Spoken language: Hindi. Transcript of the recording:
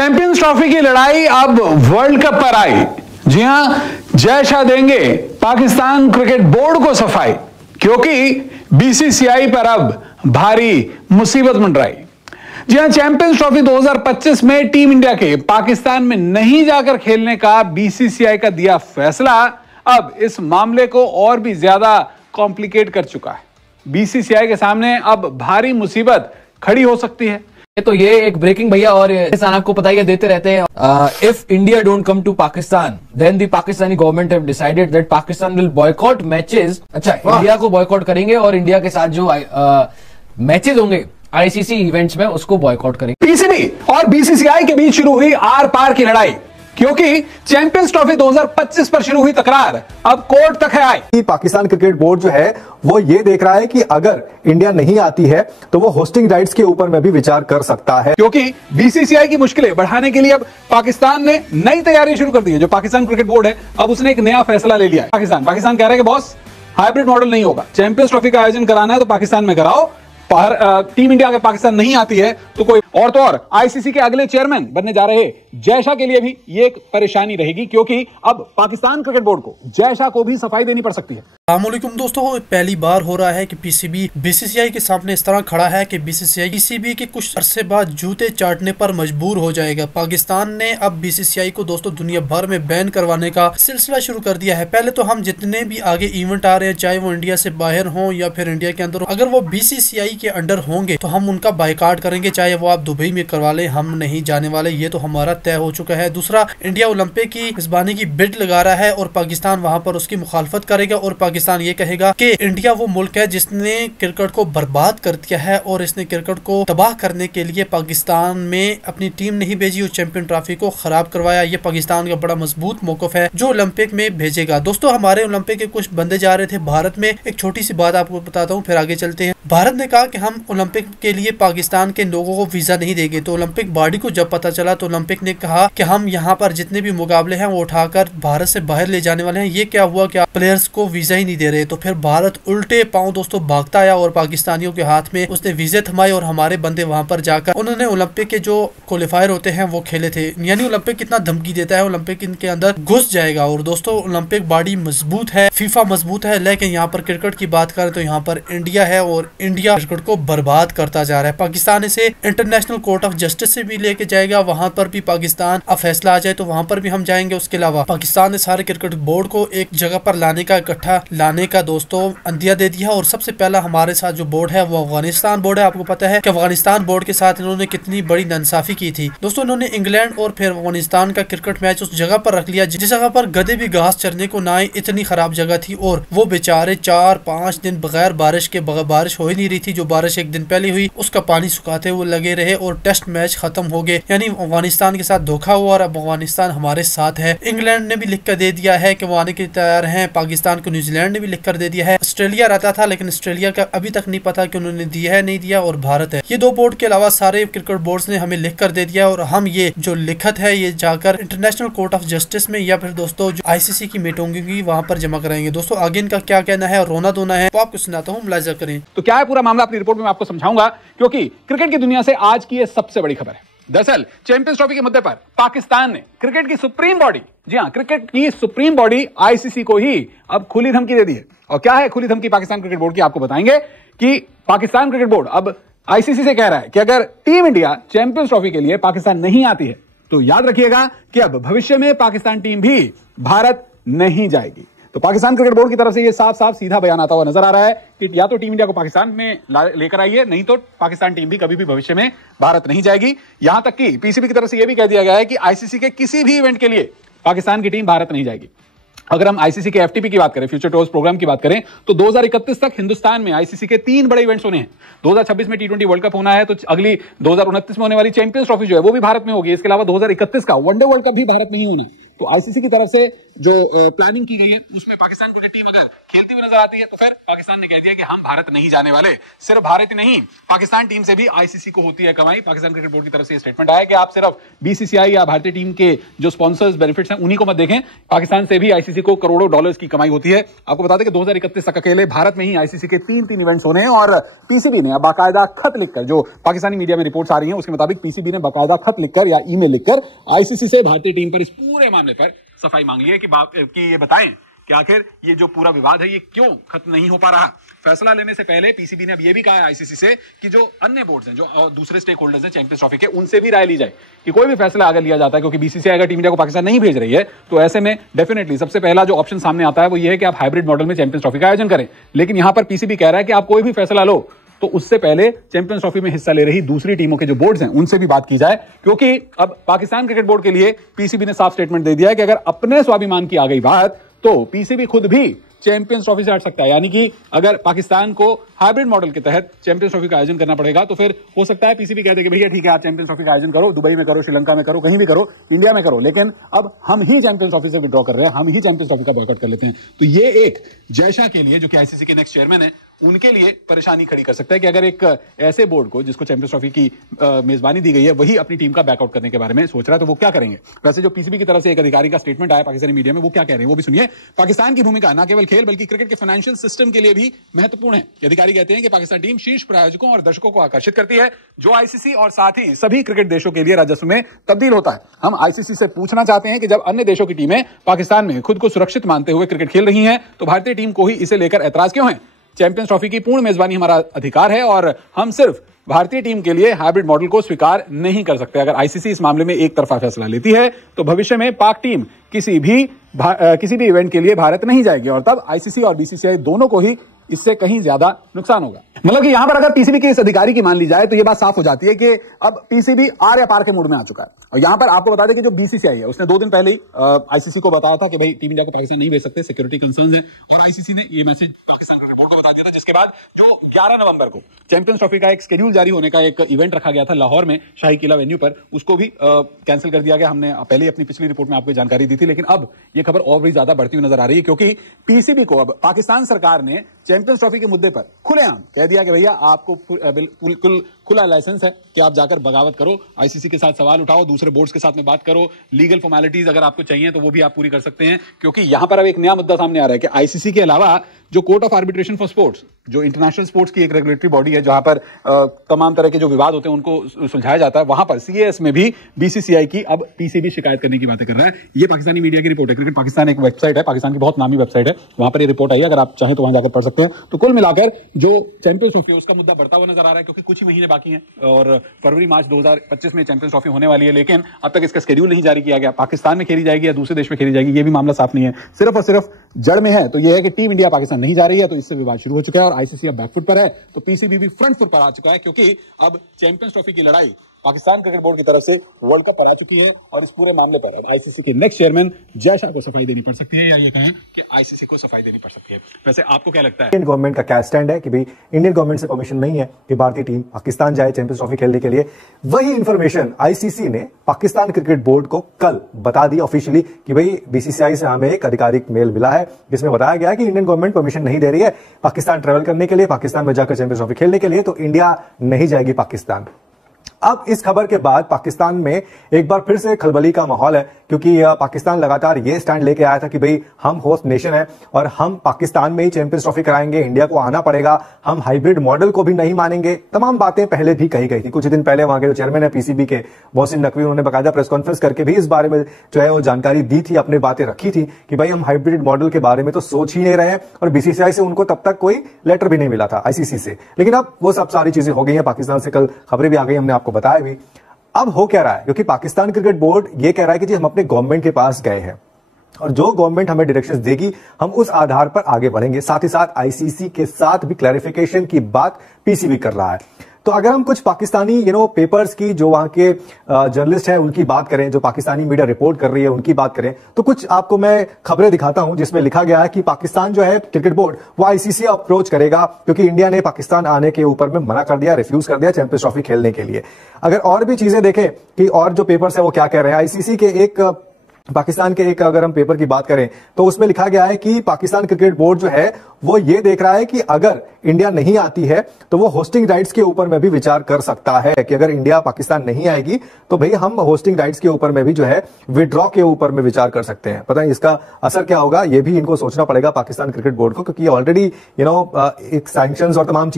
चैंपियंस ट्रॉफी की लड़ाई अब वर्ल्ड कप पर आई। जी हां, जय शाह देंगे पाकिस्तान क्रिकेट बोर्ड को सफाई, क्योंकि बीसीसीआई पर अब भारी मुसीबत मंडराई। जी हां, चैंपियंस ट्रॉफी 2025 में टीम इंडिया के पाकिस्तान में नहीं जाकर खेलने का बीसीसीआई का दिया फैसला अब इस मामले को और भी ज्यादा कॉम्प्लिकेट कर चुका है। बीसीसीआई के सामने अब भारी मुसीबत खड़ी हो सकती है। तो ये एक ब्रेकिंग भैया, और किसान आपको पता ही देते रहते हैं। If India don't come to Pakistan then the Pakistani government have decided that Pakistan will boycott matches. अच्छा, इंडिया को बॉयकॉट करेंगे और इंडिया के साथ जो मैचेस होंगे आईसीसी इवेंट्स में उसको बॉयकॉट करेंगे। पीसीबी और बीसीसीआई के बीच शुरू हुई आर पार की लड़ाई, क्योंकि चैंपियंस ट्रॉफी 2025 पर शुरू हुई तकरार अब कोर्ट तक है आई। पाकिस्तान क्रिकेट बोर्ड जो है वो ये देख रहा है कि अगर इंडिया नहीं आती है तो वो होस्टिंग राइट्स के ऊपर में भी विचार कर सकता है, क्योंकि बीसीसीआई की मुश्किलें बढ़ाने के लिए अब पाकिस्तान ने नई तैयारी शुरू कर दी है। जो पाकिस्तान क्रिकेट बोर्ड है अब उसने एक नया फैसला ले लिया है। पाकिस्तान कह रहा है कि बॉस, हाइब्रिड मॉडल नहीं होगा, चैंपियंस ट्रॉफी का आयोजन कराना है तो पाकिस्तान में कराओ। टीम इंडिया अगर पाकिस्तान नहीं आती है तो कोई और, तो और आईसीसी के अगले चेयरमैन बनने जा रहे जय शाह के लिए भी ये एक परेशानी रहेगी, क्योंकि अब पाकिस्तान क्रिकेट बोर्ड को जय शाह को भी सफाई देनी पड़ सकती है। अस्सलामुअलैकुम दोस्तों, पहली बार हो रहा है कि पीसीबी बीसीसीआई के सामने इस तरह खड़ा है कि बीसीसीआई पीसीबी के कुछ अरसे बाद जूते चाटने पर मजबूर हो जाएगा। पाकिस्तान ने अब बीसीसीआई को दोस्तों दुनिया भर में बैन करवाने का सिलसिला शुरू कर दिया है। पहले तो हम जितने भी आगे इवेंट आ रहे हैं, चाहे वो इंडिया से बाहर हो या फिर इंडिया के अंदर, अगर वो बीसीसीआई के अंडर होंगे तो हम उनका बाइकाट करेंगे, चाहे वो आप दुबई में करवा ले, हम नहीं जाने वाले, ये तो हमारा तय हो चुका है। दूसरा, इंडिया ओलंपिक की मेजबानी की बिड लगा रहा है और पाकिस्तान वहां पर उसकी मुखालफत करेगा और पाकिस्तान ये कहेगा कि इंडिया वो मुल्क है जिसने क्रिकेट को बर्बाद कर दिया है और इसने क्रिकेट को तबाह करने के लिए पाकिस्तान में अपनी टीम नहीं भेजी और चैंपियन ट्रॉफी को खराब करवाया। ये पाकिस्तान का बड़ा मजबूत मौकफ है जो ओलंपिक में भेजेगा। दोस्तों, हमारे ओलंपिक के कुछ बंदे जा रहे थे भारत में। एक छोटी सी बात आपको बताता हूँ, फिर आगे चलते हैं। भारत ने कहा कि हम ओलंपिक के लिए पाकिस्तान के लोगों को वीजा नहीं देंगे। तो ओलंपिक बॉडी को जब पता चला तो ओलंपिक ने कहा कि हम यहाँ पर जितने भी मुकाबले हैं वो उठाकर भारत से बाहर ले जाने वाले हैं। ये क्या हुआ, क्या प्लेयर्स को वीजा ही नहीं दे रहे। तो फिर भारत उल्टे पांव दोस्तों भागता आया और पाकिस्तानियों के हाथ में उसने वीजे थमाए और हमारे बंदे वहां पर जाकर उन्होंने ओलंपिक के जो क्वालिफायर होते हैं वो खेले थे। यानी ओलंपिक कितना धमकी देता है, ओलंपिक इनके अंदर घुस जाएगा। और दोस्तों, ओलंपिक बॉडी मजबूत है, फीफा मजबूत है, लेकिन यहाँ पर क्रिकेट की बात करें तो यहाँ पर इंडिया है और इंडिया क्रिकेट को बर्बाद करता जा रहा है। पाकिस्तान इसे इंटरनेशनल कोर्ट ऑफ जस्टिस से भी लेके जाएगा, वहां पर भी पाकिस्तान अब फैसला आ जाए तो वहां पर भी हम जाएंगे। उसके अलावा पाकिस्तान ने सारे क्रिकेट बोर्ड को एक जगह पर लाने का, इकट्ठा लाने का दोस्तों अंदिया दे दिया। और सबसे पहला हमारे साथ जो बोर्ड है वो अफगानिस्तान बोर्ड है। आपको पता है कि अफगानिस्तान बोर्ड के साथ इन्होंने कितनी बड़ी नाइंसाफी की थी दोस्तों। इन्होंने इंग्लैंड और फिर अफगानिस्तान का क्रिकेट मैच उस जगह पर रख लिया जिस जगह पर गधे भी घास चरने को ना आए, इतनी खराब जगह थी। और वो बेचारे 4-5 दिन बगैर बारिश के, बारिश हो ही नहीं रही थी। जो बारिश एक दिन पहले हुई उसका पानी सुखाते हुए लगे रहे और टेस्ट मैच खत्म हो गए। यानी अफगानिस्तान के साथ धोखा हुआ और अब अफगानिस्तान हमारे साथ है। इंग्लैंड ने भी लिख कर दे दिया है कि वो आने के तैयार है। पाकिस्तान को न्यूजीलैंड ने भी लिख कर दे दिया है। ऑस्ट्रेलिया रहता था लेकिन ऑस्ट्रेलिया का अभी तक नहीं पता कि उन्होंने दिया है नहीं दिया। और भारत है। ये दो बोर्ड के अलावा सारे क्रिकेट बोर्ड्स ने हमें लिख कर दे दिया और हम ये जो लिखत है ये जाकर इंटरनेशनल कोर्ट ऑफ जस्टिस में या फिर दोस्तों जो आईसीसी की मीटिंग होगी वहां पर जमा कराएंगे। दोस्तों, आगे इनका क्या कहना है, रोना धोना है, तो आपको सुनाता हूँ, मुलाजा करें। तो क्या है पूरा मामला अपनी रिपोर्ट में मैं आपको समझाऊंगा, क्योंकि क्रिकेट की दुनिया से आज की ये सबसे बड़ी खबर है। दरअसल चैंपियंस ट्रॉफी के मुद्दे पर पाकिस्तान ने क्रिकेट की सुप्रीम बॉडी, जी हां, क्रिकेट की सुप्रीम बॉडी आईसीसी को ही अब खुली धमकी दे दी है। और क्या है खुली धमकी पाकिस्तान क्रिकेट बोर्ड की, आपको बताएंगे कि पाकिस्तान क्रिकेट बोर्ड अब आईसीसी से कह रहा है कि अगर टीम इंडिया चैंपियंस ट्रॉफी के लिए पाकिस्तान नहीं आती है तो याद रखिएगा कि अब भविष्य में पाकिस्तान टीम भी भारत नहीं जाएगी। तो पाकिस्तान क्रिकेट बोर्ड की तरफ से ये साफ साफ सीधा बयान आता हुआ नजर आ रहा है कि या तो टीम इंडिया को पाकिस्तान में लेकर आइए, नहीं तो पाकिस्तान टीम भी कभी भी भविष्य में भारत नहीं जाएगी। यहां तक कि पीसीबी की तरफ से यह भी कह दिया गया है कि आईसीसी के किसी भी इवेंट के लिए पाकिस्तान की टीम भारत नहीं जाएगी। अगर हम आईसीसी के एफटीपी की बात करें, फ्यूचर टूर्स प्रोग्राम की बात करें, तो 2031 तक हिंदुस्तान में आईसीसी के 3 बड़े इवेंट्स होने हैं। 2026 में टी20 वर्ल्ड कप होना है, तो अगली 2029 में होने वाली चैंपियंस ट्रॉफी जो है वो भी भारत में होगी। इसके अलावा 2031 का वनडे वर्ल्ड कप भी भारत में ही होना है। तो आईसीसी की तरफ से जो प्लानिंग की गई है उसमें पाकिस्तान क्रिकेट टीम अगर खेलती हुई नजर आती है तो फिर पाकिस्तान ने कह दिया कि हम भारत नहीं जाने वाले। सिर्फ भारत ही नहीं, पाकिस्तान टीम से भी आईसीसी को होती है कमाई। पाकिस्तान क्रिकेट बोर्ड की तरफ से स्टेटमेंट आया कि आप सिर्फ बीसीसीआई या भारतीय टीम के जो स्पॉन्सर्स बेनिफिट्स हैं उन्हीं को मत देखें, पाकिस्तान से भी आईसीसी को करोड़ों डॉलर्स की कमाई होती है। आपको बता दें कि 2031 तक अकेले भारत में ही आईसीसी के 3 इवेंट्स होने हैं और पीसीबी ने बाकायदा खत लिखकर, जो पाकिस्तानी मीडिया में रिपोर्ट्स आ रही हैं उसके मुताबिक पीसीबी ने बाकायदा खत लिखकर या ईमेल लिखकर आईसीसी से भारतीय टीम पर इस पूरे मामले पर सफाई मांग ली है कि ये बताएं कि आखिर ये जो पूरा विवाद है ये क्यों खत्म नहीं हो पा रहा। फैसला लेने से पहले पीसीबी ने अब ये भी कहा है आईसीसी से कि जो अन्य बोर्ड्स हैं, जो दूसरे स्टेक होल्डर्स हैं चैंपियंस ट्रॉफी के, उनसे भी राय ली जाए कि कोई भी फैसला अगर लिया जाता है, क्योंकि बीसीसीआई अगर टीम इंडिया को पाकिस्तान नहीं भेज रही है तो ऐसे में डेफिनेटली सबसे पहला जो ऑप्शन सामने आता है वो ये है कि आप हाइब्रिड मॉडल में चैंपियंस ट्रॉफी का आयोजन करें। लेकिन यहां पर पीसीबी कह रहा है कि आप कोई भी फैसला लो तो उससे पहले चैंपियंस ट्रॉफी में हिस्सा ले रही दूसरी टीमों के जो बोर्ड्स हैं उनसे भी बात की जाए, क्योंकि अब पाकिस्तान क्रिकेट बोर्ड के लिए पीसीबी ने साफ स्टेटमेंट दे दिया है कि अगर अपने स्वाभिमान की आ गई बात तो पीसीबी खुद भी चैंपियंस ट्रॉफी से हट सकता है। यानी कि अगर पाकिस्तान को हाइब्रिड मॉडल के तहत चैंपियंस ट्रॉफी का आयोजन करना पड़ेगा तो फिर हो सकता है पीसीबी कह दे कि भैया ठीक है आप चैंपियंस ट्रॉफी का आयोजन करो, दुबई में करो, श्रीलंका में करो, कहीं भी करो, इंडिया में करो, लेकिन अब हम ही चैंपियंस ट्रॉफी से विड्रॉ कर रहे हैं, हम ही चैंपियंस ट्रॉफी का बॉयकॉट कर लेते हैं। तो ये एक जयशाह के लिए, जो कि आईसीसी के नेक्स्ट चेयरमैन है, उनके लिए परेशानी खड़ी कर सकता है कि अगर एक ऐसे बोर्ड को जिसको चैंपियंस ट्रॉफी की मेजबानी दी गई है वही अपनी टीम का बैकआउट करने के बारे में सोच रहा है तो वो क्या करेंगे। वैसे जो पीसीबी की तरफ से एक अधिकारी का स्टेटमेंट आया पाकिस्तानी मीडिया में, वो क्या कह रहे हैं वो भी सुनिए। पाकिस्तान की भूमिका न केवल खेल बल्कि क्रिकेट के फाइनेंशियल सिस्टम के लिए भी महत्वपूर्ण है। अधिकारी कहते हैं कि पाकिस्तान टीम शीर्ष प्रायोजकों और दर्शकों को आकर्षित करती है, जो आईसीसी और साथ ही सभी क्रिकेट देशों के लिए राजस्व में तब्दील होता है। हम आईसीसी से पूछना चाहते हैं कि जब अन्य देशों की टीमें पाकिस्तान में खुद को सुरक्षित मानते हुए क्रिकेट खेल रही हैं तो भारतीय टीम को ही इसे लेकर ऐतराज क्यों है। चैंपियंस ट्रॉफी की पूर्ण मेजबानी हमारा अधिकार है और हम सिर्फ भारतीय टीम के लिए हाइब्रिड मॉडल को स्वीकार नहीं कर सकते। अगर आईसीसी इस मामले में एक तरफा फैसला लेती है तो भविष्य में पाक टीम किसी भी इवेंट के लिए भारत नहीं जाएगी और तब आईसीसी और बीसीसीआई दोनों को ही इससे कहीं ज्यादा नुकसान होगा। मतलब कि यहां पर अगर पीसीबी के इस अधिकारी की मान ली जाए तो यह बात साफ हो जाती है कि अब पीसीबी आर या पार के मूड में आ चुका है। और यहां पर आपको बता दें कि जो बीसीसीआई है उसने 2 दिन पहले आईसीसी को बताया था कि भाई टीम इंडिया को पाकिस्तान नहीं भेज सकते, सिक्योरिटी कंसर्न्स है, और आईसीसी ने ये मैसेज पाकिस्तान क्रिकेट बोर्ड को बता दिया था, जिसके बाद जो 11 नवंबर को चैंपियंस ट्रॉफी का एक शेड्यूल जारी होने का एक इवेंट रखा गया था लाहौर में शाही किला वेन्यू पर, उसको भी कैंसिल कर दिया गया। हमने पहले अपनी पिछली रिपोर्ट में आपको जानकारी दी थी, लेकिन अब यह खबर और भी ज्यादा बढ़ती हुई नजर आ रही है क्योंकि पीसीबी को अब पाकिस्तान सरकार ने चैंपियंस ट्रॉफी के मुद्दे पर खुलेआम कह दिया कि भैया आपको बिल्कुल खुला लाइसेंस है कि आप जाकर बगावत करो, आईसीसी के साथ सवाल उठाओ, दूसरे बोर्ड्स के साथ में बात करो, लीगल फॉर्मेलिटीज अगर आपको चाहिए तो वो भी आप पूरी कर सकते हैं। क्योंकि यहां पर अब एक नया मुद्दा सामने आ रहा है कि आईसीसी के अलावा जो court of arbitration for sports, जो इंटरनेशनल स्पोर्ट्स की एक रेगुलेटरी बॉडी है जहां पर तमाम तरह के जो विवाद होते हैं उनको सुलझाया जाता है, वहां पर सीएएस में भी बीसीसीआई की अब पीसीबी शिकायत करने की बातें कर रहा है। ये पाकिस्तानी मीडिया की रिपोर्ट है। क्रिकेट पाकिस्तान एक वेबसाइट है, पाकिस्तान की बहुत नामी वेबसाइट है, वहां पर ये रिपोर्ट आई है, अगर आप चाहें तो वहां जाकर पढ़ सकते हैं। तो कुल मिलाकर जो चैंपियंस ट्रॉफी है उसका मुद्दा बढ़ता हुआ नजर आ रहा है क्योंकि कुछ ही महीने बाकी हैं और फरवरी मार्च 2025 में चैंपियंस ट्रॉफी होने वाली है, लेकिन अब तक इसका शेड्यूल नहीं जारी किया गया। पाकिस्तान में खेली जाएगी या दूसरे देश में खेली जाएगी ये भी मामला साफ नहीं है, सिर्फ और सिर्फ जड़ में है। तो यह है कि टीम इंडिया पाकिस्तान नहीं जा रही है तो इससे विवाद शुरू हो चुका है और आईसीसी अब बैकफुट पर है, तो पीसीबी भी फ्रंट फुट पर आ चुका है क्योंकि अब चैंपियंस ट्रॉफी की लड़ाई पाकिस्तान क्रिकेट बोर्ड की तरफ से वर्ल्ड कप पर आ चुकी है और इस पूरे मामले पर अब आईसीसी के नेक्स्ट चेयरमैन जयशाह को सफाई देनी पड़ सकती है, या ये कहें कि आईसीसी को सफाई देनी पड़ सकती है। वैसे आपको क्या लगता है? इंडियन गवर्नमेंट का क्या स्टैंड है कि भाई इंडियन गवर्नमेंट से परमिशन नहीं है कि भारतीय टीम पाकिस्तान जाए चैंपियंस ट्रॉफी खेलने के लिए। वही इंफॉर्मेशन आईसीसी ने पाकिस्तान क्रिकेट बोर्ड को कल बता दी ऑफिशियली कि भाई बीसीसीआई से हमें एक आधिकारिक मेल मिला है जिसमें बताया गया कि इंडियन गवर्नमेंट परमिशन नहीं दे रही है पाकिस्तान ट्रेवल करने के लिए, पाकिस्तान में जाकर चैंपियंस ट्रॉफी खेलने के लिए, तो इंडिया नहीं जाएगी पाकिस्तान। अब इस खबर के बाद पाकिस्तान में एक बार फिर से खलबली का माहौल है क्योंकि पाकिस्तान लगातार ये स्टैंड लेके आया था कि भाई हम होस्ट नेशन है और हम पाकिस्तान में ही चैंपियंस ट्रॉफी कराएंगे, इंडिया को आना पड़ेगा, हम हाइब्रिड मॉडल को भी नहीं मानेंगे। तमाम बातें पहले भी कही गई थी। कुछ दिन पहले वहां के जो चेयरमैन है पीसीबी के मोहसिन नकवी, उन्होंने बाकायदा प्रेस कॉन्फ्रेंस करके भी इस बारे में जो है वो जानकारी दी थी, अपनी बातें रखी थी कि भाई हम हाइब्रिड मॉडल के बारे में तो सोच ही नहीं रहे हैं और बीसीसीआई से उनको तब तक कोई लेटर भी नहीं मिला था आईसीसी से। लेकिन अब वो सब सारी चीजें हो गई हैं, पाकिस्तान से कल खबरें भी आ गई, हमने आपको बताया भी। अब हो क्या रहा है क्योंकि पाकिस्तान क्रिकेट बोर्ड ये कह रहा है कि जी हम अपने गवर्नमेंट के पास गए हैं और जो गवर्नमेंट हमें डायरेक्शंस देगी हम उस आधार पर आगे बढ़ेंगे। साथ ही साथ आईसीसी के साथ भी क्लैरिफिकेशन की बात पीसीबी कर रहा है। तो अगर हम कुछ पाकिस्तानी पेपर्स की जो वहां के जर्नलिस्ट हैं उनकी बात करें, जो पाकिस्तानी मीडिया रिपोर्ट कर रही है उनकी बात करें, तो कुछ आपको मैं खबरें दिखाता हूं जिसमें लिखा गया है कि पाकिस्तान जो है क्रिकेट बोर्ड वो आईसीसी अप्रोच करेगा क्योंकि इंडिया ने पाकिस्तान आने के ऊपर में मना कर दिया, रिफ्यूज कर दिया चैंपियंस ट्रॉफी खेलने के लिए। अगर और भी चीजें देखें कि और जो पेपर्स है वो क्या कह रहे हैं, आईसीसी के एक पाकिस्तान के एक अगर हम पेपर की बात करें तो उसमें लिखा गया है कि पाकिस्तान क्रिकेट बोर्ड जो है वो ये देख रहा है कि अगर इंडिया नहीं आती है तो वो होस्टिंग राइट्स के ऊपर में भी विचार कर सकता है कि अगर इंडिया पाकिस्तान नहीं आएगी तो भाई हम होस्टिंग राइट्स के ऊपर में भी जो है विड्रॉ के ऊपर में विचार कर सकते हैं। पता नहीं इसका असर क्या होगा, ये भी इनको सोचना पड़ेगा पाकिस्तान क्रिकेट बोर्ड को, क्योंकि ऑलरेडी एक सैंक्शंस और तमाम